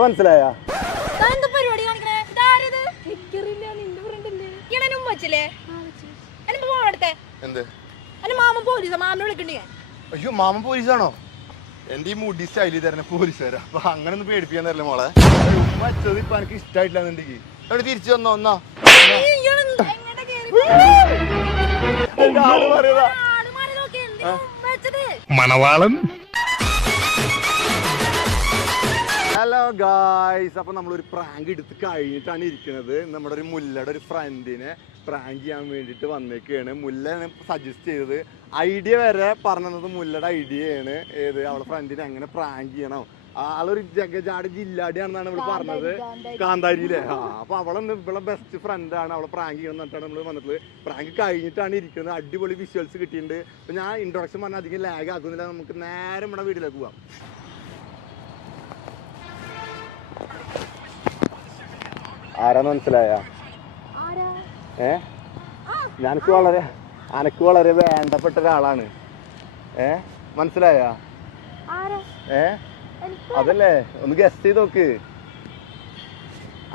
മനസ്സിലായ പരിപാടി മാമൻ പോലീസാ, മാമനെ വിളിക്കണ്ടേ? അയ്യോ മാമൻ പോലീസാണോ? എന്റെ ഈ മുടി സ്റ്റൈലിൽ തരുന്ന പോലീസുകാരാ. അപ്പൊ അങ്ങനെ ഒന്നും പേടിപ്പിക്കാൻ തരില്ല മോളെ. ഉമ്മ വെച്ചത് ഇപ്പൊ എനിക്ക് ഇഷ്ടമായിട്ടില്ല എന്നുണ്ടെങ്കിൽ അവിടെ തിരിച്ചു വന്നോ ഒന്നാ മണവാളൻ. ഹലോ ഗായ്സ്, അപ്പൊ നമ്മളൊരു പ്രാങ്ക് എടുത്ത് കഴിഞ്ഞിട്ടാണ് ഇരിക്കുന്നത്. നമ്മുടെ ഒരു മുല്ലയുടെ ഒരു ഫ്രണ്ടിനെ പ്രാങ്ക് ചെയ്യാൻ വേണ്ടിട്ട് വന്നേക്കാണ്. മുല്ലാണ് സജസ്റ്റ് ചെയ്തത്. ഐഡിയ വരെ പറഞ്ഞത് മുല്ലയുടെ ഐഡിയയാണ്. ഏത് അവളെ ഫ്രണ്ടിനെ എങ്ങനെ പ്രാങ്ക് ചെയ്യണം. ആളൊരു ജഗജാട് ജില്ലാടിയാണെന്നാണ് നമ്മൾ പറഞ്ഞത്, കാന്താരിയിലെ. അപ്പൊ അവളൊന്ന് ഇവളെ ബെസ്റ്റ് ഫ്രണ്ടാണ്. അവളെ പ്രാങ്ക് ചെയ്യണം എന്നിട്ടാണ് നമ്മൾ വന്നിട്ടുള്ളത്. പ്രാങ്ക് കഴിഞ്ഞിട്ടാണ് ഇരിക്കുന്നത്. അടിപൊളി വിഷ്വൽസ് കിട്ടിയിട്ടുണ്ട്. അപ്പൊ ഞാൻ ഇൻട്രൊഡക്ഷൻ പറഞ്ഞാൽ അധികം ലാഗ് ആക്കുന്നില്ല. നമുക്ക് നേരെ നമ്മുടെ വീട്ടിലേക്ക് പോവാം. ആരാന്ന് മനസ്സിലായ? അനക്ക് വളരെ വേണ്ടപ്പെട്ട ഒരാളാണ്. മനസ്സിലായ? അതല്ലേ, ഒന്ന് ഗസ്റ്റ് ചെയ്ത് നോക്ക്.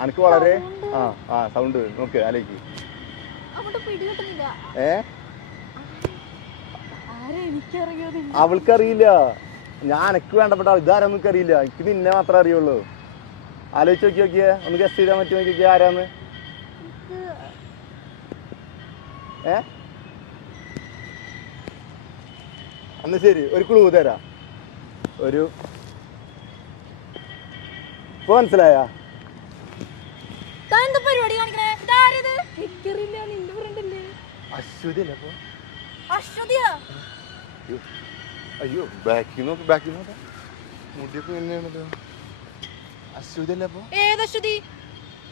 അനക്ക് വളരെ സൗണ്ട് നോക്ക്, ആലേക്ക്. അവൾക്കറിയില്ല. ഞാൻ എനക്ക് വേണ്ടപ്പെട്ട ആൾ ഇതാരാന്ന് എനിക്കറിയില്ല. എനിക്ക് നിന്നെ മാത്രമേ അറിയുള്ളൂ. ആലോചിച്ച് നോക്കി നോക്കിയേ, ഒന്ന് ഗസ്റ്റ് ചെയ്താൽ പറ്റുമോ നോക്കിയേ ആരാന്ന്. അന്ന് ശരി, ഒരു ക്ലൂ തരാം. ഒരു ഇപ്പൊ മനസ്സിലായ? അശ്വതി അല്ലേ? അയ്യോ ബാക്കി നോക്ക്, ബാക്കി നോക്കാം. മുടിയൊക്കെ എങ്ങനെയാണല്ലോ. അശ്വതി അല്ലേ? അപ്പൊ ഏതശ്വതി?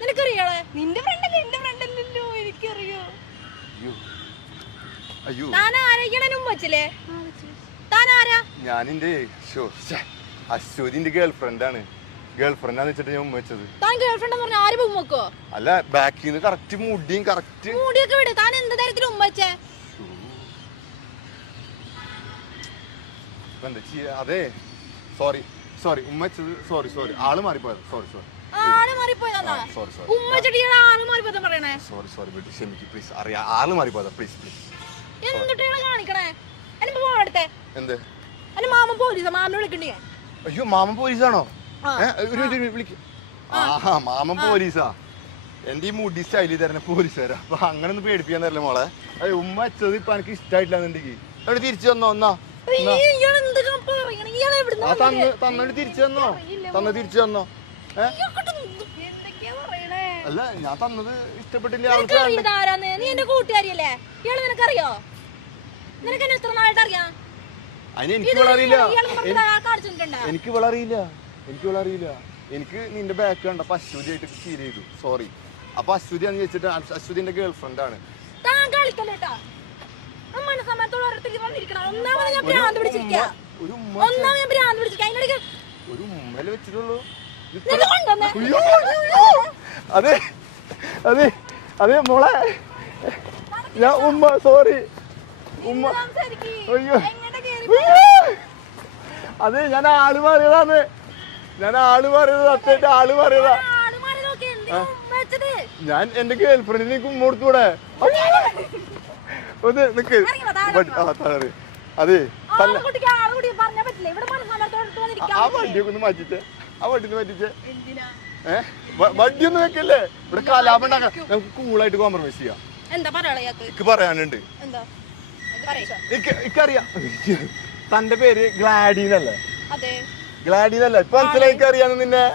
നിനക്കറിയാളെ? നിന്റെ ഫ്രണ്ടല്ലേ? എന്റെ ഫ്രണ്ടല്ലല്ലോ, എനിക്കറിയോ. അയ്യോ ഞാനിന്റെ അശ്വതിന്റെ ഗേൾഫ്രണ്ടാണ്. ഗേൾഫ്രണ്ടാന്ന് വെച്ചിട്ട് ഞാൻ ഉമ്മ വെച്ചത്. അല്ല, ബാക്കിൽ നിന്ന് കറക്റ്റ് മുടിയും കറക്റ്റ്. അതെ സോറി സോറി ഉമ്മ വെച്ചത്. സോറി സോറി ആള് മാറിപ്പോയത്. സോറി സോറി സോറി സോറി ക്ഷമിക്ക് പ്ലീസ്. അറിയാം ആള് മാറിപ്പോയതാ. Please please. എന്ത്? അയ്യോ മാമൻ പോലീസാണോ? വിളിക്ക്. ആഹാ മാമൻ പോലീസാ. എന്റെ ഈ മുടി സ്റ്റൈലിൽ തരുന്ന പോലീസുകാരാ. അപ്പൊ അങ്ങനെ ഒന്നും പേടിപ്പിക്കാൻ തരില്ല മോളെ. അത് ഉമ്മ വെച്ചത് ഇപ്പൊ എനിക്ക് ഇഷ്ടമായിട്ടില്ല എന്നുണ്ടെങ്കിൽ അവിടെ തിരിച്ചു തന്നോ. ഒന്നാ തന്നിട്ട് തിരിച്ചു തന്നോ. തിരിച്ചു തന്നോ. അല്ല ഞാൻ തന്നത് ഇഷ്ടപ്പെട്ടില്ല. അതിന് എനിക്ക് വളറിയില്ല. എനിക്ക് വളറിയില്ല. എനിക്ക് നിന്റെ ബാക്ക് കണ്ടപ്പോ അശ്വതി ആയിട്ട് ഫീൽ ചെയ്തു. സോറി. അപ്പൊ അശ്വതി എന്ന് വെച്ചിട്ട് അശ്വതിന്റെ ഗേൾഫ്രണ്ട് ആണ്. ഒരു ഉമ്മല് വെച്ചിട്ടുള്ളൂ. അതെ അതെ അതെ മോളെ, ഞാൻ ഉമ്മ സോറി ഉമ്മ. അയ്യോ അതെ ഞാൻ ആള് മാറിയതാണ്. സത്യമായിട്ട് ആള് മാറിയതാ. ഞാൻ എന്റെ ഗേൾഫ്രണ്ടിന് ഉമ്മ കൊടുത്തൂടെ? ഒന്ന് നിക്ക്. അതെ ആ വണ്ടിയൊക്കെ ഒന്ന് മാറ്റിച്ചേ. വണ്ടിയൊന്നും വെക്കല്ലേ. ഇവിടെ കലാപം ഉണ്ടാക്കാം. നമുക്ക് കൂളായിട്ട് കോംപ്രമൈസ് ചെയ്യാം. എനിക്ക് പറയാനുണ്ട്. എനിക്കറിയാം തന്റെ പേര് ഗ്ലാഡീനല്ലേ? ഗ്ലാഡീനല്ലേ? ഇപ്പൊ മനസ്സിലായി. അറിയാന്ന് നിന്നെ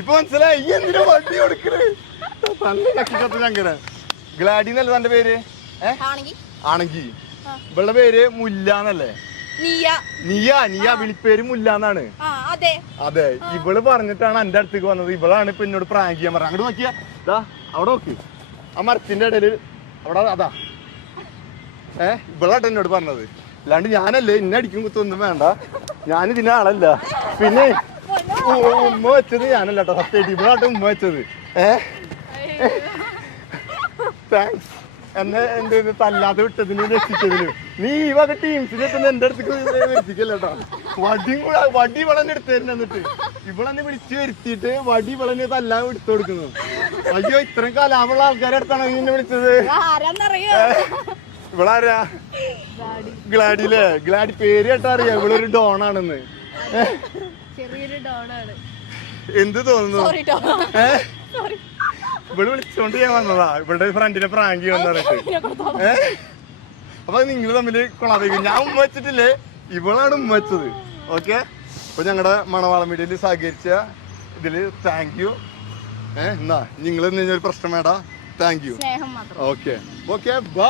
ഇപ്പൊ മനസ്സിലായി. എന്തിനാ വണ്ടി കൊടുക്കണേ? തന്റെ കക്കിക്കത്ത് ഞങ്ങനെ ഗ്ലാഡീനല്ലേ തന്റെ പേര്? ആണെങ്കി ഇവളുടെ പേര് മുല്ലാന്നല്ലേ? നിയ വിളിപ്പേര് മുല്ലാന്നാണ്. അതെ ഇവള് പറഞ്ഞിട്ടാണ് എന്റെ അടുത്തേക്ക് വന്നത്. ഇവളാണ് ഇപ്പൊ എന്നോട് പ്രാങ്ക് ചെയ്യാൻ പറഞ്ഞത്. അങ്ങോട്ട് നോക്കിയാ അവിടെ നോക്ക്, ആ മരത്തിന്റെ ഇടയില് അവിടെ. അതാ ഇവളാട്ട് എന്നോട് പറഞ്ഞത്. അല്ലാണ്ട് ഞാനല്ലേ. ഇന്നെ അടിക്കും കുത്തൊന്നും വേണ്ട. ഞാനിതിന്റെ ആളല്ല. പിന്നെ ഉമ്മ വെച്ചത് ഞാനല്ല കേട്ടോ. സത്യമായിട്ട് ഇവളാട്ട് ഉമ്മ വെച്ചത്. താങ്ക്സ്. എന്നെ എന്ത് തല്ലാതെ വിട്ടതിന് രക്ഷിച്ചതിന്. നീ ഈ വക ടീംസിൽ എത്തുന്ന എന്റെ അടുത്തേക്ക് വരുത്തിക്കല്ലേട്ടോ. വടി വളനെ എടുത്തു തരുന്ന. എന്നിട്ട് ഇവളെന്നെ വിളിച്ചു വരുത്തിയിട്ട് വടി വളനെ തല്ലാൻ എടുത്തു കൊടുക്കുന്നു. അയ്യോ, ഇത്രയും കലാമുള്ള ആൾക്കാരെ അടുത്താണ് നിന്നെ വിളിച്ചത്. ഇവളാരാ? ഗ്ലാഡിയില്ലേ? ഗ്ലാഡി പേര് കേട്ടാ അറിയാം ഇവളൊരു ഡോണാണെന്ന്. ചെറിയൊരു ഡോണാണ്. എന്ത് തോന്നുന്നു? ഇവിടെ വിളിച്ചോണ്ട് ഞാൻ വന്നതാ, ഇവളുടെ ഫ്രണ്ടിനെ പ്രാങ്ക് ചെയ്യാന്ന് പറഞ്ഞിട്ട്. അപ്പൊ നിങ്ങൾ തമ്മില് കൊളാബിക്കും. ഞാൻ ഉമ്മ വെച്ചിട്ടില്ലേ, ഇവളാണ് ഉമ്മ വെച്ചത്. ഓക്കെ, അപ്പൊ ഞങ്ങളുടെ മണവാളം മീഡിയയിൽ സഹകരിച്ച ഇതില് താങ്ക് യു. എന്നാ നിങ്ങൾ ഒരു പ്രശ്നം വേണ്ട. Thank you. സ്നേഹം മാത്രം. Okay okay, by.